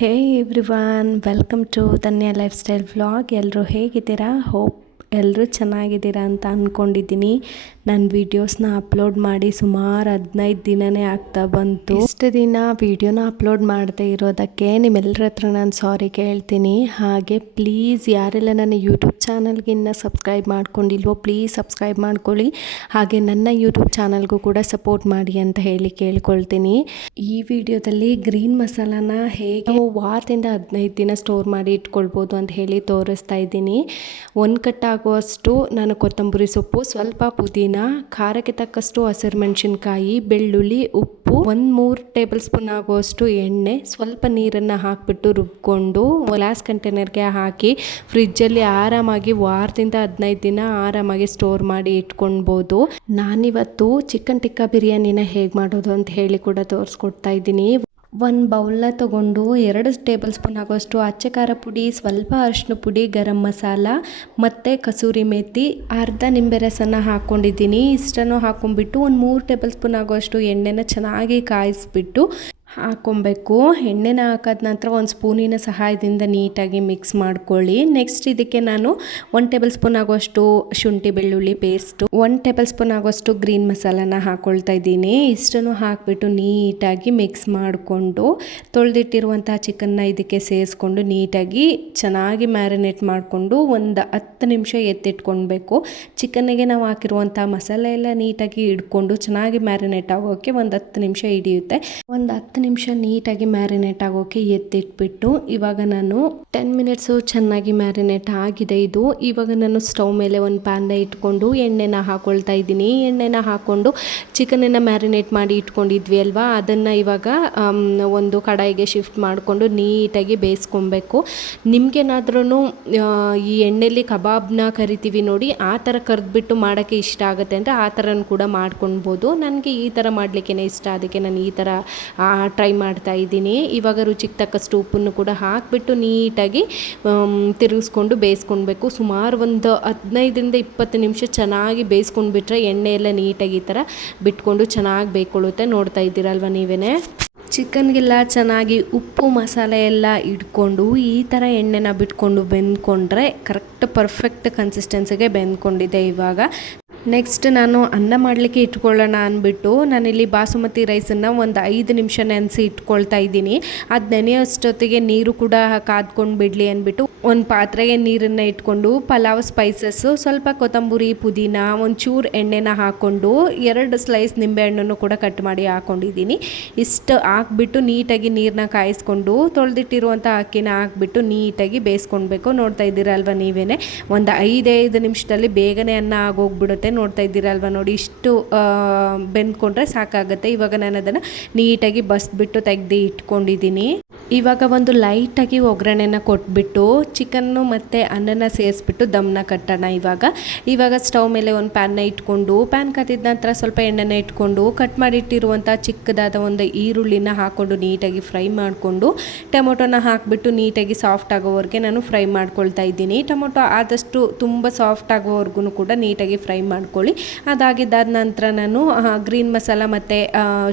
Hey everyone, welcome to Dhanya life style vlog. ಎಲ್ಲರೂ ಹೇಗಿದ್ದೀರಾ? Hope ಎಲ್ಲರೂ ಚೆನ್ನಾಗಿದ್ದೀರಾ ಅಂತ ಅಂದ್ಕೊಂಡಿದ್ದೀನಿ. ನಾನು ವೀಡಿಯೋಸ್ನ ಅಪ್ಲೋಡ್ ಮಾಡಿ ಸುಮಾರು 15 ದಿನವೇ ಆಗ್ತಾ ಬಂತು. ಇಷ್ಟು ದಿನ ವೀಡಿಯೋನ ಅಪ್ಲೋಡ್ ಮಾಡದೇ ಇರೋದಕ್ಕೆ ನಿಮ್ಮೆಲ್ಲರ ಹತ್ರ ನಾನು ಸಾರಿ ಕೇಳ್ತೀನಿ. ಹಾಗೆ ಪ್ಲೀಸ್ ಯಾರೆಲ್ಲ ನನ್ನ ಯೂಟ್ಯೂಬ್ ಚಾನಲ್ಗೆ ಇನ್ನೂ ಸಬ್ಸ್ಕ್ರೈಬ್ ಮಾಡ್ಕೊಂಡಿಲ್ವೋ ಪ್ಲೀಸ್ ಸಬ್ಸ್ಕ್ರೈಬ್ ಮಾಡ್ಕೊಳ್ಳಿ. ಹಾಗೆ ನನ್ನ ಯೂಟ್ಯೂಬ್ ಚಾನಲ್ಗೂ ಕೂಡ ಸಪೋರ್ಟ್ ಮಾಡಿ ಅಂತ ಹೇಳಿ ಕೇಳ್ಕೊಳ್ತೀನಿ. ಈ ವಿಡಿಯೋದಲ್ಲಿ ಗ್ರೀನ್ ಮಸಾಲಾನ ಹೇಗೆ ವಾರದಿಂದ 15 ದಿನ ಸ್ಟೋರ್ ಮಾಡಿ ಇಟ್ಕೊಳ್ಬೋದು ಅಂತ ಹೇಳಿ ತೋರಿಸ್ತಾ ಇದ್ದೀನಿ. 1 ಕಟ್ ಆಗುವಷ್ಟು ನಾನು ಕೊತ್ತಂಬರಿ ಸೊಪ್ಪು, ಸ್ವಲ್ಪ ಪುದೀನ, ಖಾರಕ್ಕೆ ತಕ್ಕಷ್ಟು ಹಸಿರು ಮೆಣಸಿನ್ಕಾಯಿ, ಬೆಳ್ಳುಳ್ಳಿ, ಉಪ್ಪು, 1-3 ಟೇಬಲ್ ಸ್ಪೂನ್ ಆಗುವಷ್ಟು ಎಣ್ಣೆ, ಸ್ವಲ್ಪ ನೀರನ್ನು ಹಾಕಿಬಿಟ್ಟು ರುಬ್ಕೊಂಡು ಗ್ಲಾಸ್ ಕಂಟೈನರ್ಗೆ ಹಾಕಿ ಫ್ರಿಜ್ಜಲ್ಲಿ ಆರಾಮಾಗಿ ವಾರದಿಂದ 15 ದಿನ ಆರಾಮಾಗಿ ಸ್ಟೋರ್ ಮಾಡಿ ಇಟ್ಕೊಳ್ಬೋದು. ನಾನಿವತ್ತು ಚಿಕನ್ ಟಿಕ್ಕಾ ಬಿರಿಯಾನಿನ ಹೇಗೆ ಮಾಡೋದು ಅಂತ ಹೇಳಿ ಕೂಡ ತೋರಿಸ್ಕೊಡ್ತಾ ಇದ್ದೀನಿ. 1 ಬೌಲ್ನ ತೊಗೊಂಡು 2 ಟೇಬಲ್ ಸ್ಪೂನ್ ಆಗೋಷ್ಟು ಅಚ್ಚ ಖಾರ ಪುಡಿ, ಸ್ವಲ್ಪ ಅರಿಶಿನ ಪುಡಿ, ಗರಂ ಮಸಾಲ ಮತ್ತು ಕಸೂರಿ ಮೇಥಿ, ಅರ್ಧ ನಿಂಬೆ ರಸನ ಹಾಕ್ಕೊಂಡಿದ್ದೀನಿ. ಇಷ್ಟನ್ನು ಹಾಕ್ಕೊಂಡ್ಬಿಟ್ಟು 3 ಟೇಬಲ್ ಸ್ಪೂನ್ ಆಗೋಷ್ಟು ಎಣ್ಣೆನ ಚೆನ್ನಾಗಿ ಕಾಯಿಸ್ಬಿಟ್ಟು ಹಾಕ್ಕೊಬೇಕು. ಎಣ್ಣೆನ ಹಾಕಿದ ನಂತರ 1 ಸ್ಪೂನಿನ ಸಹಾಯದಿಂದ ನೀಟಾಗಿ ಮಿಕ್ಸ್ ಮಾಡ್ಕೊಳ್ಳಿ. ನೆಕ್ಸ್ಟ್ ಇದಕ್ಕೆ ನಾನು 1 ಟೇಬಲ್ ಸ್ಪೂನ್ ಆಗೋಷ್ಟು ಶುಂಠಿ ಬೆಳ್ಳುಳ್ಳಿ ಪೇಸ್ಟು, 1 ಟೇಬಲ್ ಸ್ಪೂನ್ ಆಗೋಷ್ಟು ಗ್ರೀನ್ ಮಸಾಲಾನ ಹಾಕ್ಕೊಳ್ತಾ ಇದ್ದೀನಿ. ಇಷ್ಟನ್ನು ಹಾಕಿಬಿಟ್ಟು ನೀಟಾಗಿ ಮಿಕ್ಸ್ ಮಾಡಿಕೊಂಡು ತೊಳೆದಿಟ್ಟಿರುವಂಥ ಚಿಕನ್ನ ಇದಕ್ಕೆ ಸೇರಿಸ್ಕೊಂಡು ನೀಟಾಗಿ ಚೆನ್ನಾಗಿ ಮ್ಯಾರಿನೇಟ್ ಮಾಡಿಕೊಂಡು 10 ನಿಮಿಷ ಎತ್ತಿಟ್ಕೊಳ್ಬೇಕು. ಚಿಕನ್ನಿಗೆ ನಾವು ಹಾಕಿರುವಂಥ ಮಸಾಲೆ ಎಲ್ಲ ನೀಟಾಗಿ ಇಟ್ಕೊಂಡು ಚೆನ್ನಾಗಿ ಮ್ಯಾರಿನೇಟ್ ಆಗೋಕ್ಕೆ 10 ನಿಮಿಷ ಹಿಡಿಯುತ್ತೆ. 10 ನಿಮಿಷ ನೀಟಾಗಿ ಮ್ಯಾರಿನೇಟ್ ಆಗೋಕ್ಕೆ ಎತ್ತಿಟ್ಬಿಟ್ಟು ಇವಾಗ ನಾನು 10 ಮಿನಿಟ್ಸು ಚೆನ್ನಾಗಿ ಮ್ಯಾರಿನೇಟ್ ಆಗಿದೆ ಇದು. ಇವಾಗ ನಾನು ಸ್ಟವ್ ಮೇಲೆ ಒಂದು ಪ್ಯಾನ್ನ ಇಟ್ಕೊಂಡು ಎಣ್ಣೆನ ಹಾಕೊಳ್ತಾ ಇದ್ದೀನಿ. ಎಣ್ಣೆನ ಹಾಕ್ಕೊಂಡು ಚಿಕನನ್ನು ಮ್ಯಾರಿನೇಟ್ ಮಾಡಿ ಇಟ್ಕೊಂಡಿದ್ವಿ ಅಲ್ವಾ, ಅದನ್ನು ಇವಾಗ ಒಂದು ಕಡಾಯಿಗೆ ಶಿಫ್ಟ್ ಮಾಡಿಕೊಂಡು ನೀಟಾಗಿ ಬೇಯಿಸ್ಕೊಬೇಕು. ನಿಮಗೇನಾದ್ರೂ ಈ ಎಣ್ಣೆಯಲ್ಲಿ ಕಬಾಬ್ನ ಕರಿತೀವಿ ನೋಡಿ, ಆ ಥರ ಕರೆದ್ಬಿಟ್ಟು ಮಾಡೋಕ್ಕೆ ಇಷ್ಟ ಆಗುತ್ತೆ ಅಂದರೆ ಆ ಥರನೂ ಕೂಡ ಮಾಡ್ಕೊಳ್ಬೋದು. ನನಗೆ ಈ ಥರ ಮಾಡಲಿಕ್ಕೆ ಇಷ್ಟ, ಅದಕ್ಕೆ ನಾನು ಈ ಥರ ಟ್ರೈ ಮಾಡ್ತಾ ಇದ್ದೀನಿ. ಇವಾಗ ರುಚಿಗೆ ತಕ್ಕಷ್ಟು ಉಪ್ಪನ್ನು ಕೂಡ ಹಾಕಿಬಿಟ್ಟು ನೀಟಾಗಿ ತಿರುಗಿಸ್ಕೊಂಡು ಬೇಯಿಸ್ಕೊಳ್ಬೇಕು. ಸುಮಾರು ಒಂದು 15-20 ನಿಮಿಷ ಚೆನ್ನಾಗಿ ಬೇಯಿಸ್ಕೊಂಡ್ಬಿಟ್ರೆ ಎಣ್ಣೆ ಎಲ್ಲ ನೀಟಾಗಿ ಈ ಥರ ಬಿಟ್ಕೊಂಡು ಚೆನ್ನಾಗಿ ಬೇಯ್ಕೊಳ್ಳುತ್ತೆ. ನೋಡ್ತಾ ಇದ್ದೀರಲ್ವ ನೀವೇ. ಚಿಕನ್ಗೆಲ್ಲ ಚೆನ್ನಾಗಿ ಉಪ್ಪು ಮಸಾಲೆ ಎಲ್ಲ ಇಟ್ಕೊಂಡು ಈ ಥರ ಎಣ್ಣೆನ ಬಿಟ್ಕೊಂಡು ಬೆಂದ್ಕೊಂಡ್ರೆ ಕರೆಕ್ಟ್ ಪರ್ಫೆಕ್ಟ್ ಕನ್ಸಿಸ್ಟೆನ್ಸಿಗೆ ಬೆಂದ್ಕೊಂಡಿದೆ. ಇವಾಗ ನೆಕ್ಸ್ಟ್ ನಾನು ಅನ್ನ ಮಾಡಲಿಕ್ಕೆ ಇಟ್ಕೊಳ್ಳೋಣ ಅಂದ್ಬಿಟ್ಟು ನಾನಿಲ್ಲಿ ಬಾಸುಮತಿ ರೈಸನ್ನು ಒಂದು 5 ನಿಮಿಷ ನೆನೆಸಿ ಇಟ್ಕೊಳ್ತಾ ಇದ್ದೀನಿ. ಅದು ನೆನೆಯೋಷ್ಟೊತ್ತಿಗೆ ನೀರು ಕೂಡ ಕಾದ್ಕೊಂಡು ಬಿಡಲಿ ಅಂದ್ಬಿಟ್ಟು ಒಂದು ಪಾತ್ರೆಗೆ ನೀರನ್ನು ಇಟ್ಕೊಂಡು ಪಲಾವ್ ಸ್ಪೈಸಸ್ಸು, ಸ್ವಲ್ಪ ಕೊತ್ತಂಬರಿ, ಪುದೀನ, ಒಂಚೂರು ಎಣ್ಣೆನ ಹಾಕ್ಕೊಂಡು 2 ಸ್ಲೈಸ್ ನಿಂಬೆಹಣ್ಣನ್ನು ಕೂಡ ಕಟ್ ಮಾಡಿ ಹಾಕ್ಕೊಂಡಿದ್ದೀನಿ. ಇಷ್ಟು ಹಾಕ್ಬಿಟ್ಟು ನೀಟಾಗಿ ನೀರನ್ನ ಕಾಯಿಸ್ಕೊಂಡು ತೊಳೆದಿಟ್ಟಿರುವಂಥ ಅಕ್ಕಿನ ಹಾಕ್ಬಿಟ್ಟು ನೀಟಾಗಿ ಬೇಯಿಸ್ಕೊಳ್ಬೇಕು. ನೋಡ್ತಾ ಇದ್ದೀರಲ್ವ ನೀವೇ, ಒಂದು 5 ನಿಮಿಷದಲ್ಲಿ ಬೇಗನೆ ಅನ್ನ ಆಗೋಗ್ಬಿಡುತ್ತೆ. ನೋಡ್ತಾ ಇದ್ದೀರಲ್ವ ನೋಡಿ, ಇಷ್ಟು ಬೆಂದ್ಕೊಂಡ್ರೆ ಸಾಕಾಗುತ್ತೆ. ಇವಾಗ ನಾನು ಅದನ್ನು ನೀಟಾಗಿ ಬಸ್ಬಿಟ್ಟು ತೆಗೆದು ಇಟ್ಕೊಂಡಿದ್ದೀನಿ. ಇವಾಗ ಒಂದು ಲೈಟಾಗಿ ಒಗ್ಗರಣೆನ ಕೊಟ್ಬಿಟ್ಟು ಚಿಕನ್ನು ಮತ್ತು ಅನ್ನನ ಸೇರಿಸ್ಬಿಟ್ಟು ದಮ್ನ ಕಟ್ಟೋಣ. ಇವಾಗ ಸ್ಟವ್ ಮೇಲೆ ಒಂದು ಪ್ಯಾನ್ನ ಇಟ್ಕೊಂಡು ಪ್ಯಾನ್ ಕಾದಿದ ನಂತರ ಸ್ವಲ್ಪ ಎಣ್ಣೆನ ಇಟ್ಕೊಂಡು ಕಟ್ ಮಾಡಿಟ್ಟಿರುವಂಥ ಚಿಕ್ಕದಾದ ಒಂದು ಈರುಳ್ಳಿನ ಹಾಕ್ಕೊಂಡು ನೀಟಾಗಿ ಫ್ರೈ ಮಾಡಿಕೊಂಡು ಟೊಮೊಟೊನ ಹಾಕಿಬಿಟ್ಟು ನೀಟಾಗಿ ಸಾಫ್ಟ್ ಆಗೋವರೆಗೆ ನಾನು ಫ್ರೈ ಮಾಡ್ಕೊಳ್ತಾ ಇದ್ದೀನಿ. ಟೊಮೊಟೊ ಆದಷ್ಟು ತುಂಬ ಸಾಫ್ಟ್ ಆಗೋವರೆಗೂ ಕೂಡ ನೀಟಾಗಿ ಫ್ರೈ ಮಾಡ್ಕೊಳ್ಳಿ. ಅದಾಗಿದ್ದಾದ ನಂತರ ನಾನು ಗ್ರೀನ್ ಮಸಾಲ ಮತ್ತು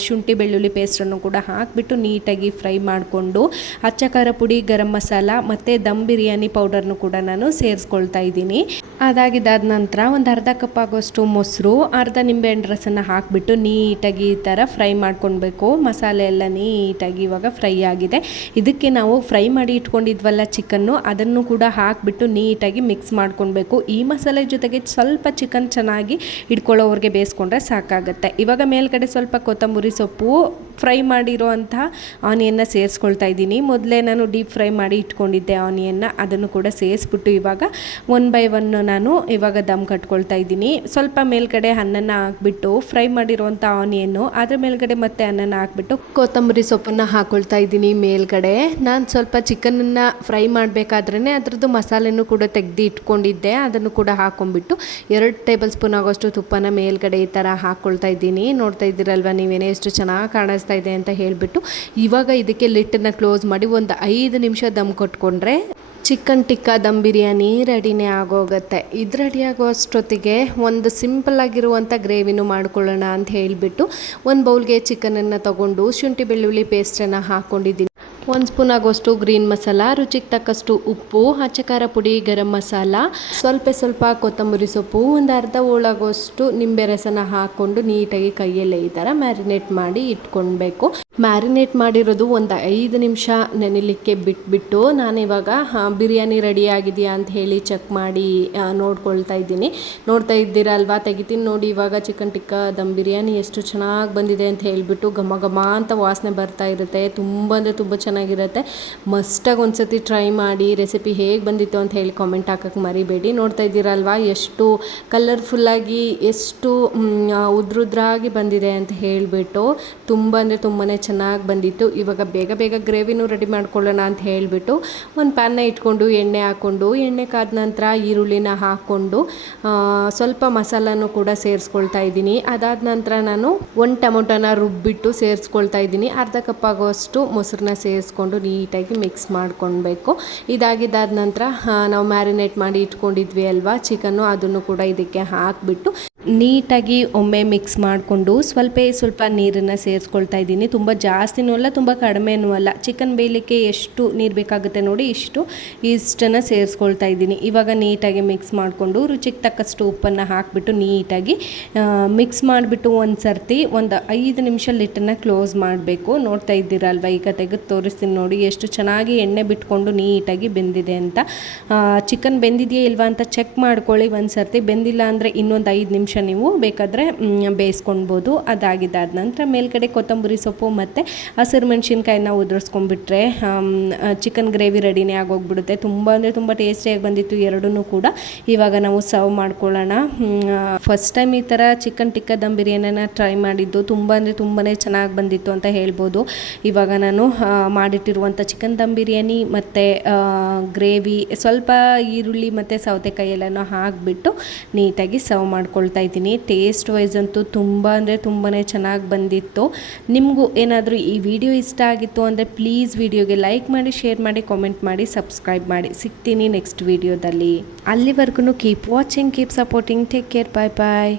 ಶುಂಠಿ ಬೆಳ್ಳುಳ್ಳಿ ಪೇಸ್ಟನ್ನು ಕೂಡ ಹಾಕಿಬಿಟ್ಟು ನೀಟಾಗಿ ಫ್ರೈ ಮಾಡಿಕೊಂಡು ಅಚ್ಚ ಖಾರ ಪುಡಿ, ಗರಂ ಮಸಾಲ ಮತ್ತು ದಮ್ ಬಿರಿಯಾನಿ ಪೌಡರ್ನು ಕೂಡ ನಾನು ಸೇರಿಸ್ಕೊಳ್ತಾ ಇದ್ದೀನಿ. ಅದಾಗಿದ್ದಾದ ನಂತರ ಒಂದು ಅರ್ಧ ಕಪ್ ಆಗೋಷ್ಟು ಮೊಸರು, ಅರ್ಧ ನಿಂಬೆಹಣ್ಣು ರಸನ ಹಾಕಿಬಿಟ್ಟು ನೀಟಾಗಿ ಈ ಥರ ಫ್ರೈ ಮಾಡ್ಕೊಳ್ಬೇಕು. ಮಸಾಲೆ ಎಲ್ಲ ನೀಟಾಗಿ ಇವಾಗ ಫ್ರೈ ಆಗಿದೆ. ಇದಕ್ಕೆ ನಾವು ಫ್ರೈ ಮಾಡಿ ಇಟ್ಕೊಂಡಿದ್ವಲ್ಲ ಚಿಕನ್ನು, ಅದನ್ನು ಕೂಡ ಹಾಕಿಬಿಟ್ಟು ನೀಟಾಗಿ ಮಿಕ್ಸ್ ಮಾಡ್ಕೊಳ್ಬೇಕು. ಈ ಮಸಾಲೆ ಜೊತೆಗೆ ಸ್ವಲ್ಪ ಚಿಕನ್ ಚೆನ್ನಾಗಿ ಇಟ್ಕೊಳ್ಳೋವರೆಗೆ ಬೇಯಿಸ್ಕೊಂಡ್ರೆ ಸಾಕಾಗುತ್ತೆ. ಇವಾಗ ಮೇಲ್ಗಡೆ ಸ್ವಲ್ಪ ಕೊತ್ತಂಬರಿ ಸೊಪ್ಪು, ಫ್ರೈ ಮಾಡಿರೋ ಅಂಥ ಆನಿಯನ್ನ ಸೇರಿಸ್ಕೊಳ್ತಾ ಇದ್ದೀನಿ. ಮೊದಲೇ ನಾನು ಡೀಪ್ ಫ್ರೈ ಮಾಡಿ ಇಟ್ಕೊಂಡಿದ್ದೆ ಆನಿಯನ್ನ, ಅದನ್ನು ಕೂಡ ಸೇರಿಸ್ಬಿಟ್ಟು ಇವಾಗ 1 by 1 ನಾನು ಇವಾಗ ದಮ್ ಕಟ್ಕೊಳ್ತಾ ಇದ್ದೀನಿ. ಸ್ವಲ್ಪ ಮೇಲ್ಗಡೆ ಅನ್ನನ ಹಾಕ್ಬಿಟ್ಟು ಫ್ರೈ ಮಾಡಿರುವಂಥ ಆನಿಯನ್ನು ಅದ್ರ ಮೇಲ್ಗಡೆ ಮತ್ತೆ ಅನ್ನನ ಹಾಕ್ಬಿಟ್ಟು ಕೊತ್ತಂಬರಿ ಸೊಪ್ಪನ್ನು ಹಾಕ್ಕೊಳ್ತಾ ಇದ್ದೀನಿ ಮೇಲ್ಗಡೆ. ನಾನು ಸ್ವಲ್ಪ ಚಿಕನನ್ನು ಫ್ರೈ ಮಾಡಬೇಕಾದ್ರೇ ಅದರದ್ದು ಮಸಾಲೆನೂ ಕೂಡ ತೆಗೆದು ಇಟ್ಕೊಂಡಿದ್ದೆ, ಅದನ್ನು ಕೂಡ ಹಾಕ್ಕೊಂಡ್ಬಿಟ್ಟು 2 ಟೇಬಲ್ ಸ್ಪೂನ್ ಆಗೋಷ್ಟು ತುಪ್ಪನ ಮೇಲ್ಗಡೆ ಈ ಥರ ಹಾಕ್ಕೊಳ್ತಾ ಇದ್ದೀನಿ. ನೋಡ್ತಾ ಇದ್ದೀರಲ್ವ ನೀವೇನೇ ಎಷ್ಟು ಚೆನ್ನಾಗಿ ಕಾಣಿಸ್ತಾ ಇದೆ ಅಂತ ಹೇಳಿಬಿಟ್ಟು ಇವಾಗ ಇದಕ್ಕೆ ಲಿಟ್ಟನ್ನು ಕ್ಲೋಸ್ ಮಾಡಿ ಒಂದು 5 ನಿಮಿಷ ದಮ್ ಕೊಟ್ಕೊಂಡ್ರೆ ಚಿಕನ್ ಟಿಕ್ಕಾ ದಮ್ ಬಿರಿಯಾನಿ ರೆಡಿನೇ ಆಗೋಗುತ್ತೆ. ಇದು ರೆಡಿ ಆಗೋ ಅಷ್ಟೊತ್ತಿಗೆ ಒಂದು ಸಿಂಪಲ್ ಆಗಿರುವಂಥ ಗ್ರೇವಿನೂ ಮಾಡ್ಕೊಳ್ಳೋಣ ಅಂತ ಹೇಳಿಬಿಟ್ಟು ಒಂದು ಬೌಲ್ಗೆ ಚಿಕನನ್ನು ತೊಗೊಂಡು ಶುಂಠಿ ಬೆಳ್ಳುಳ್ಳಿ ಪೇಸ್ಟನ್ನು ಹಾಕ್ಕೊಂಡಿದ್ದೀನಿ. 1 ಸ್ಪೂನ್ ಆಗೋಷ್ಟು ಗ್ರೀನ್ ಮಸಾಲ, ರುಚಿಗೆ ತಕ್ಕಷ್ಟು ಉಪ್ಪು, ಅಚ್ಚಕಾರ ಪುಡಿ, ಗರಂ ಮಸಾಲ, ಸ್ವಲ್ಪ ಕೊತ್ತಂಬರಿ ಸೊಪ್ಪು, ಒಂದು ಅರ್ಧ ಹೋಳಾಗೋಷ್ಟು ನಿಂಬೆ ರಸನ ಹಾಕ್ಕೊಂಡು ನೀಟಾಗಿ ಕೈಯಲ್ಲೇ ಈ ಥರ ಮ್ಯಾರಿನೇಟ್ ಮಾಡಿ ಇಟ್ಕೊಳ್ಬೇಕು. ಮ್ಯಾರಿನೇಟ್ ಮಾಡಿರೋದು ಒಂದು 5 ನಿಮಿಷ ನೆನೆಲಿಕ್ಕೆ ಬಿಟ್ಬಿಟ್ಟು ನಾನಿವಾಗ ಬಿರಿಯಾನಿ ರೆಡಿ ಆಗಿದೆಯಾ ಅಂತ ಹೇಳಿ ಚೆಕ್ ಮಾಡಿ ನೋಡ್ಕೊಳ್ತಾ ಇದ್ದೀನಿ. ನೋಡ್ತಾ ಇದ್ದೀರಲ್ವಾ, ತೆಗಿತೀನಿ ನೋಡಿ. ಇವಾಗ ಚಿಕನ್ ಟಿಕ್ಕಾ ದಮ್ ಬಿರಿಯಾನಿ ಎಷ್ಟು ಚೆನ್ನಾಗಿ ಬಂದಿದೆ ಅಂತ ಹೇಳಿಬಿಟ್ಟು ಘಮ ಘಮ ಅಂತ ವಾಸನೆ ಬರ್ತಾ ಇರುತ್ತೆ. ತುಂಬ ಅಂದರೆ ತುಂಬ ಚೆನ್ನಾಗಿರುತ್ತೆ. ಮಸ್ಟಾಗಿ ಒಂದ್ಸತಿ ಟ್ರೈ ಮಾಡಿ. ರೆಸಿಪಿ ಹೇಗೆ ಬಂದಿತ್ತು ಅಂತ ಹೇಳಿ ಕಾಮೆಂಟ್ ಹಾಕೋಕ್ಕೆ ಮರಿಬೇಡಿ. ನೋಡ್ತಾ ಇದ್ದೀರಲ್ವಾ ಎಷ್ಟು ಕಲರ್ಫುಲ್ಲಾಗಿ ಎಷ್ಟು ಉದ್ರುದ್ರಾಗಿ ಬಂದಿದೆ ಅಂತ ಹೇಳಿಬಿಟ್ಟು ತುಂಬ ಅಂದರೆ ತುಂಬಾ ಚೆನ್ನಾಗಿ ಬಂದಿತ್ತು. ಇವಾಗ ಬೇಗ ಗ್ರೇವಿನೂ ರೆಡಿ ಮಾಡ್ಕೊಳ್ಳೋಣ ಅಂತ ಹೇಳಿಬಿಟ್ಟು ಒಂದು ಪ್ಯಾನ್ನ ಇಟ್ಕೊಂಡು ಎಣ್ಣೆ ಹಾಕ್ಕೊಂಡು, ಎಣ್ಣೆ ಕಾದ ನಂತರ ಈರುಳ್ಳಿನ ಹಾಕ್ಕೊಂಡು ಸ್ವಲ್ಪ ಮಸಾಲನೂ ಕೂಡ ಸೇರಿಸ್ಕೊಳ್ತಾ ಇದ್ದೀನಿ. ಅದಾದ ನಂತರ ನಾನು 1 ಟೊಮೊಟೊನ ರುಬ್ಬಿಟ್ಟು ಸೇರಿಸ್ಕೊಳ್ತಾ ಇದ್ದೀನಿ. ಅರ್ಧ ಕಪ್ ಆಗೋಷ್ಟು ಮೊಸರನ್ನ ಸೇರಿಸ್ಕೊಂಡು ನೀಟಾಗಿ ಮಿಕ್ಸ್ ಮಾಡ್ಕೊಳ್ಬೇಕು. ಇದಾಗಿದ್ದಾದ ನಂತರ ನಾವು ಮ್ಯಾರಿನೇಟ್ ಮಾಡಿ ಇಟ್ಕೊಂಡಿದ್ವಿ ಅಲ್ವಾ ಚಿಕನ್ನು, ಅದನ್ನು ಕೂಡ ಇದಕ್ಕೆ ಹಾಕಿಬಿಟ್ಟು ನೀಟಾಗಿ ಒಮ್ಮೆ ಮಿಕ್ಸ್ ಮಾಡಿಕೊಂಡು ಸ್ವಲ್ಪ ನೀರನ್ನು ಸೇರಿಸ್ಕೊಳ್ತಾ ಇದ್ದೀನಿ. ತುಂಬ ಜಾಸ್ತಿನೂ ಅಲ್ಲ, ತುಂಬ ಕಡಿಮೆನೂ ಅಲ್ಲ. ಚಿಕನ್ ಬೇಯಲಿಕ್ಕೆ ಎಷ್ಟು ನೀರು ಬೇಕಾಗುತ್ತೆ ನೋಡಿ, ಇಷ್ಟನ್ನು ಸೇರಿಸ್ಕೊಳ್ತಾ ಇದ್ದೀನಿ. ಇವಾಗ ನೀಟಾಗಿ ಮಿಕ್ಸ್ ಮಾಡಿಕೊಂಡು ರುಚಿಗೆ ತಕ್ಕಷ್ಟು ಉಪ್ಪನ್ನು ಹಾಕಿಬಿಟ್ಟು ನೀಟಾಗಿ ಮಿಕ್ಸ್ ಮಾಡಿಬಿಟ್ಟು ಒಂದು ಸರ್ತಿ ಒಂದು 5 ನಿಮಿಷ ಲಿಟ್ಟನ್ನು ಕ್ಲೋಸ್ ಮಾಡಬೇಕು. ನೋಡ್ತಾ ಇದ್ದೀರಲ್ವ, ಈಗ ತೆಗೆದು ತೋರಿಸ್ತೀನಿ ನೋಡಿ ಎಷ್ಟು ಚೆನ್ನಾಗಿ ಎಣ್ಣೆ ಬಿಟ್ಕೊಂಡು ನೀಟಾಗಿ ಬೆಂದಿದೆ ಅಂತ. ಚಿಕನ್ ಬೆಂದಿದೆಯಾ ಇಲ್ವಾ ಅಂತ ಚೆಕ್ ಮಾಡ್ಕೊಳ್ಳಿ ಒಂದು ಸರ್ತಿ. ಬೆಂದಿಲ್ಲ ಅಂದರೆ ಇನ್ನೊಂದು 5 ನಿಮಿಷ ನೀವು ಬೇಕಾದರೆ ಬೇಯಿಸ್ಕೊಳ್ಬೋದು. ಅದಾಗಿದ್ದಾದ ನಂತರ ಮೇಲ್ಗಡೆ ಕೊತ್ತಂಬರಿ ಸೊಪ್ಪು ಮತ್ತು ಹಸಿರು ಮೆಣಸಿನ್ಕಾಯಿನ ಉದುರಿಸ್ಕೊಂಡ್ಬಿಟ್ರೆ ಚಿಕನ್ ಗ್ರೇವಿ ರೆಡಿನೇ ಆಗೋಗ್ಬಿಡುತ್ತೆ. ತುಂಬ ಅಂದರೆ ತುಂಬ ಟೇಸ್ಟಿಯಾಗಿ ಬಂದಿತ್ತು ಎರಡೂ ಕೂಡ. ಇವಾಗ ನಾವು ಸರ್ವ್ ಮಾಡ್ಕೊಳ್ಳೋಣ. ಫಸ್ಟ್ ಟೈಮ್ ಈ ಥರ ಚಿಕನ್ ಟಿಕ್ಕಾ ದಮ್ ಬಿರಿಯಾನಿನ ಟ್ರೈ ಮಾಡಿದ್ದು. ತುಂಬ ಅಂದರೆ ತುಂಬಾ ಚೆನ್ನಾಗಿ ಬಂದಿತ್ತು ಅಂತ ಹೇಳ್ಬೋದು. ಇವಾಗ ನಾನು ಮಾಡಿಟ್ಟಿರುವಂಥ ಚಿಕನ್ ದಮ್ ಬಿರಿಯಾನಿ ಮತ್ತು ಗ್ರೇವಿ, ಸ್ವಲ್ಪ ಈರುಳ್ಳಿ ಮತ್ತು ಸೌತೆಕಾಯಿ ಎಲ್ಲನೂ ಹಾಕಿಬಿಟ್ಟು ನೀಟಾಗಿ ಸರ್ವ್ ಮಾಡ್ಕೊಳ್ತಾ ಇದ್ದೀನಿ. ಟೇಸ್ಟ್ ವೈಸ್ ಅಂತೂ ತುಂಬ ಅಂದರೆ ತುಂಬಾ ಚೆನ್ನಾಗಿ ಬಂದಿತ್ತು. ನಿಮಗೂ ಏನಾದರೂ ಈ ವಿಡಿಯೋ ಇಷ್ಟ ಆಗಿತ್ತು ಅಂದರೆ ಪ್ಲೀಸ್ ವಿಡಿಯೋಗೆ ಲೈಕ್ ಮಾಡಿ, ಶೇರ್ ಮಾಡಿ, ಕಾಮೆಂಟ್ ಮಾಡಿ, ಸಬ್ಸ್ಕ್ರೈಬ್ ಮಾಡಿ. ಸಿಗ್ತೀನಿ ನೆಕ್ಸ್ಟ್ ವಿಡಿಯೋದಲ್ಲಿ. ಅಲ್ಲಿವರೆಗೂ keep watching, keep supporting, take care, bye ಬಾಯ್.